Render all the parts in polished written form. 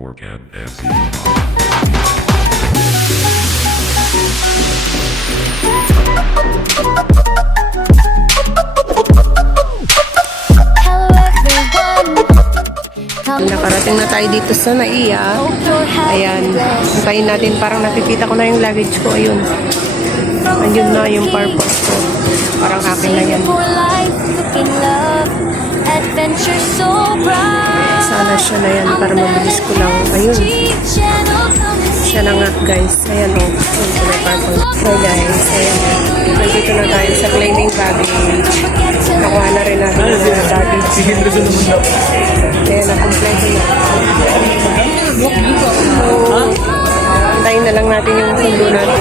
Organ SE. Nakarating na tayo dito sa Naiya. Ayan. Hintayin natin. Parang nakikita ko na yung luggage ko. Ayun. Ayun na yung purpose ko. Parang akin na yan. Sana siya na yan para mabilis ko lang. Ayun. Siya na nga guys. Ayan o. So guys. Ayan. Nandito na tayo sa claiming baggage. Nakuha na rin natin yung mga baggage. Ayan. Nakompleto na. Antayin na lang natin yung sundo natin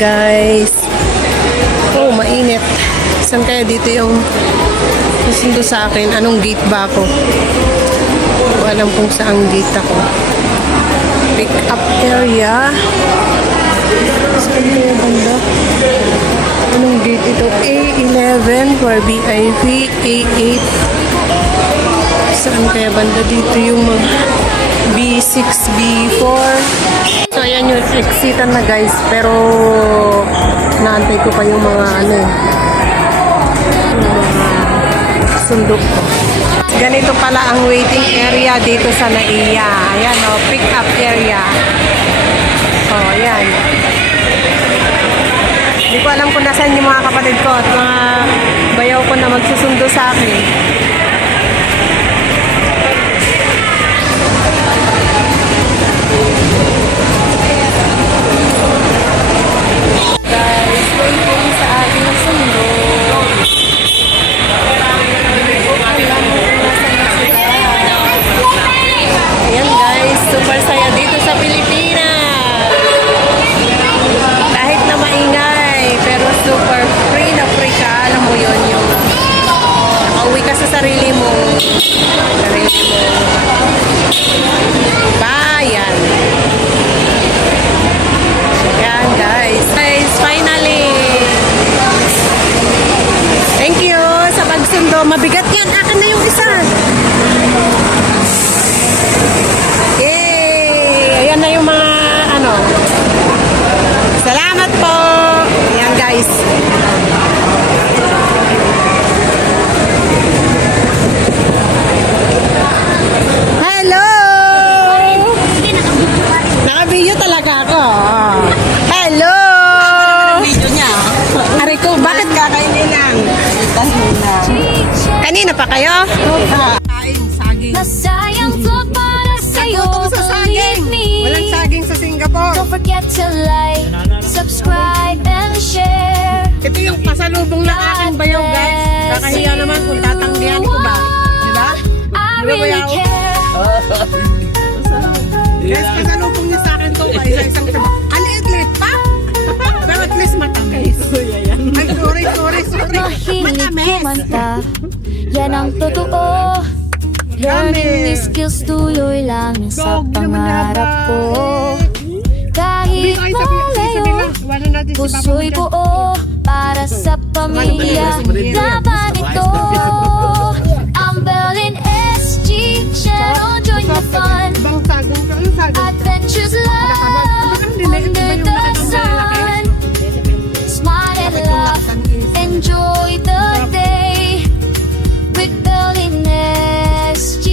guys. Oh, mainit. Saan kaya dito yung sundo sa akin? Anong gate ba ako? Hindi ko alam kung saan gate ako. Pick up area. Saan kaya banda? Anong gate ito? A11 for VIP. A8. Saan kaya banda dito yung mga B6, B4? So ayan yung exitan na guys. Pero naantay ko pa yung mga ano yung mga sundok ko. Ganito pala ang waiting area dito sa Naiya. Ayan o, pick up area. O, ayan. Hindi ko alam kung nasaan yung mga kapatid ko at mga bayaw ko na magsusundo sa akin. Guys, waiting sa ating sundo. Ayan guys, super saya dito sa Pilipinas. Kahit na maingay, pero super free na free ka. Alam mo yun, yung nakauwi ka sa sarili mo. Bayan. Ayan guys. Guys, finally. Thank you sa pagsundo. Mabigat yan. Akin na yung isa. Yay! Ayan na yung mga ano. Salamat po. Ayan guys. Hello! Naka-video talaga ako. Hello! Video niya. Aray ko, bakit kakainin lang? Kanina pa kayo? Kain, saging. Masayang vlog para sa'yo. Sa saging. Walang saging sa Singapore. Don't forget to like, subscribe, and share. Ito yung pasalubong ng aking bayaw guys. Kakahiya naman kung tatanggihan ko ba. Diba? I really care. Guys, pasalubong niya sa akin to. Isa-isang tiba. Aliit-liit pa. Pero at least matamis. Ay, sorry. Mahilig Matamis. kumanta. Yan ang totoo. Learning these skills tuloy lang sa pangarap ko. Kahit malayo, puso'y buo para sa pamilya. Laban ito. Ang Berlin SG Channel, join the fun. Bang saging ka. Ano saging ka? Adventures love under the sun. Smile and laugh, enjoy the day with Berlin SG.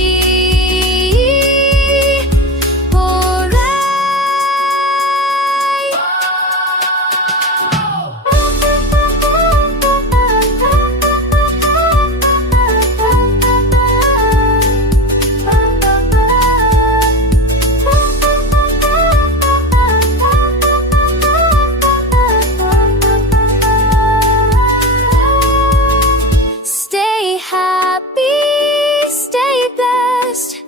Stay happy, stay blessed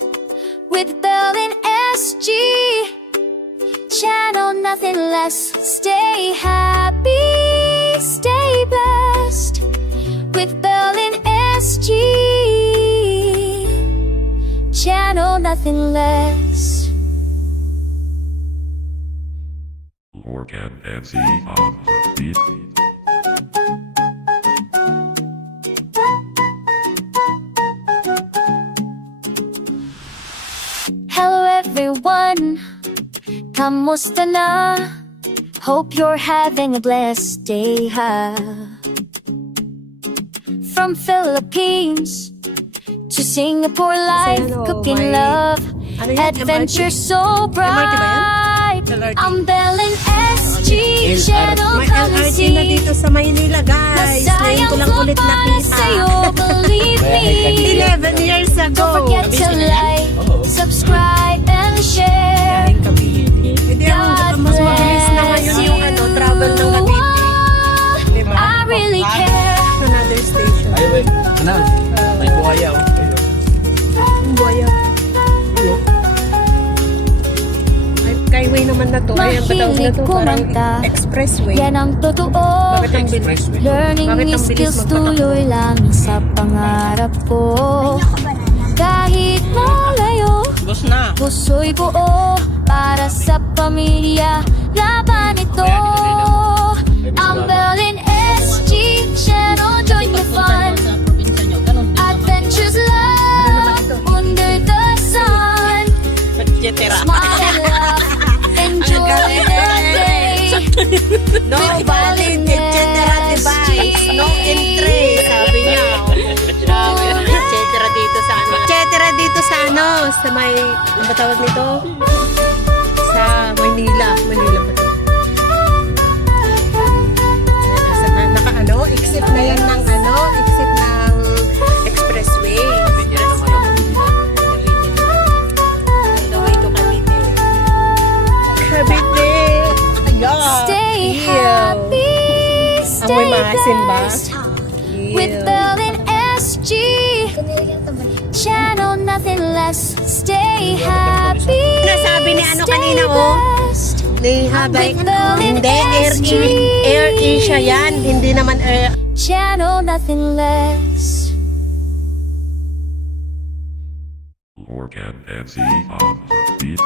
with Berlin SG Channel, nothing less. Stay happy, stay blessed with Berlin SG Channel, nothing less. Organ SE on the beat. Hello everyone, kamusta na? Hope you're having a blessed day, ha? From Philippines to Singapore, life, ano, cooking may- love, ano yan, adventure MRT? so MRT ba yan? bright. LRT. I'm Belen SG, channel May come and LRT na see. dito sa Maynila, guys. Ngayon Nasayang ko lang ko ulit para nakita. sa'yo, believe me. 11 years ago. Don't forget to like, subscribe, and share. Hindi ang mas mabilis na ngayon yung ano, travel ng Cavite. Diba? I really care. Another station. Ay, wait. Ano? May buhaya, oh. Ayun. Buaya. Ay, skyway naman na to. Ay, ang batawag na Mahilig to. Parang kumanta. expressway. Yan ang totoo. Bakit ang bilis? Expressway. Learning Bakit ang bilis skills magpatakbo? tuloy lang sa pangarap ko. Kahit malayo, Boss na. puso'y buo para sa pamilya. Laban ito. Ang Belen SG channel, join the fun. Adventures love under the sun. Smile and laugh, enjoy the day. No valid, etc. device. No entry. Sabi niya. Etc. dito sa ano. Etc. dito sa ano. Sa may, ano ba tawag nito? Sa Manila. Manila ba ito? Nasa, naka ano? Exit na yan ng ano? Exit ng expressway. On the way to Cavite. Cavite! Yeah. Stay happy, Ang may stay maasim ba? blessed with Belen SG channel, nothing less. Stay happy. Nasabi ni ano stay kanina, oh? blessed. Ni Habay. With Belen Hindi, SG. Air Asia yan. Hindi naman Air. Channel, nothing less. Organ MC on the beat.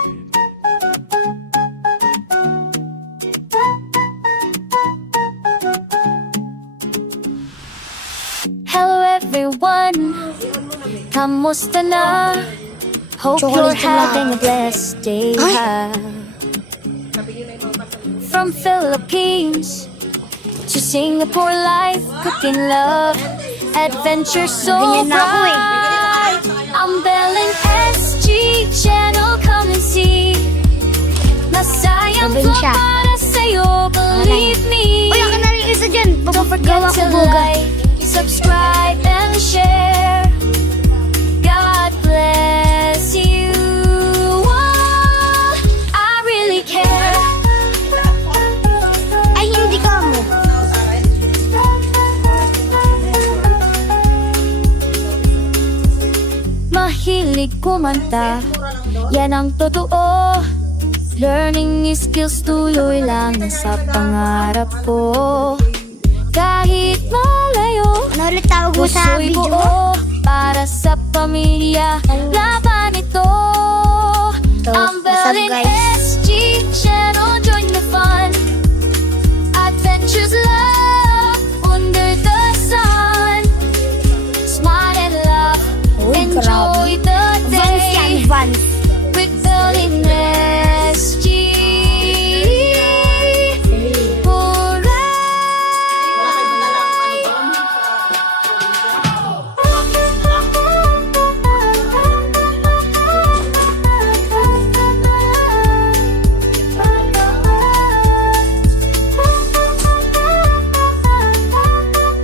Hello everyone, kamusta na? Hope you're having a blessed day, ha? From Philippines to Singapore, life, cooking love, adventure so bright. I'm Belen SG channel, come and see. Nasayang ko para sa'yo, believe me. Uy, ako na rin isa dyan. Don't forget Gawa to ko buga. like, subscribe, and share. God bless you all. I really care. Ay, hindi ka mo. Mahilig kumanta, yan ang totoo. Learning skills tuloy lang sa pangarap ko. Kahit malayo, Ano ulit tawag mo sa puso'y video mo? buo para sa pamilya. Laban ito. So, Ang what's up, Belen guys? SG channel, join the fun. Adventures love under the sun. Smile and laugh, Uy, enjoy the Vans yan, day. Vans. With Belen SG.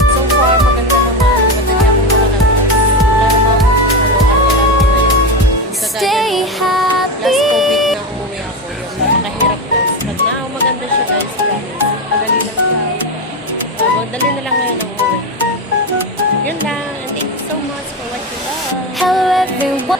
So far, maganda naman. Madali akong makalabas. Wala namang ano, Stay last happy. COVID na umuwi ako. Yung napakahirap guys. But now, maganda siya guys. Madali lang siya. Madali na lang ngayon ang umuwi. Yun lang. And thank you so much for watching us. Hello everyone.